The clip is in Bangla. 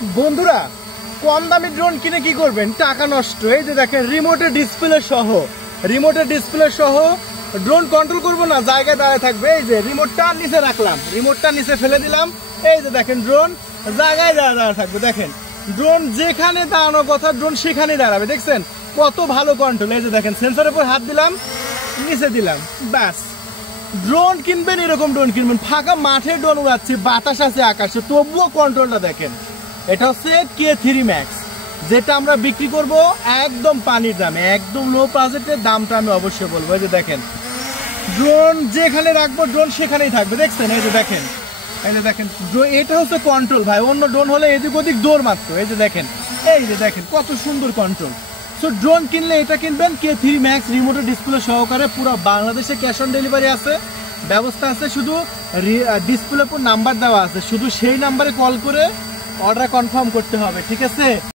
বন্ধুরা, কম দামি ড্রোন কিনে কি করবেন? টাকা নষ্ট। এই যে দেখেন রিমোটের ডিসপ্লে সহ ড্রোন কন্ট্রোল করবো না, জায়গায় দাঁড়ায় থাকবে। এই যে রিমোটটা নিচে রাখলাম, রিমোটটা নিচে ফেলে দিলাম, এই যে দেখেন ড্রোন জায়গায় দাঁড়ায় থাকবে। দেখেন ড্রোন যেখানে দাঁড়ানোর কথা ড্রোন সেখানেই দাঁড়াবে। দেখছেন কত ভালো কন্ট্রোল। এই যে দেখেন সেন্সরের উপর হাত দিলাম, নিচে দিলাম, ব্যাস। ড্রোন কিনবেন, এরকম ড্রোন কিনবেন। ফাঁকা মাঠে ড্রোন উড়াচ্ছি, বাতাস আছে আকাশে, তবুও কন্ট্রোলটা দেখেন। এটা হচ্ছে K3 Max, যেটা আমরা বিক্রি করব একদম পানির দামে, একদম লো বাজেটের। দামটা আমি অবশ্যই বলবো। এই যে দেখেন ড্রোন যেখানে রাখবো ড্রোন সেখানেই থাকবে। দেখছেন এই যে দেখেন, এই যে দেখেন এটা হচ্ছে কন্ট্রোল ভাই। অন্য ড্রোন হলে এদিক ওদিক দৌড় মারতো। এই যে দেখেন কত সুন্দর কন্ট্রোল। সো ড্রোন কিনলে এটা কিনবেন, K3 Max রিমোটের ডিসপ্লে সহকারে। পুরো বাংলাদেশে ক্যাশ অন ডেলিভারি আছে, ব্যবস্থা আছে। শুধু ডিসপ্লে উপর নাম্বার দেওয়া আছে, শুধু সেই নাম্বারে কল করে অর্ডার কনফার্ম করতে হবে, ঠিক আছে?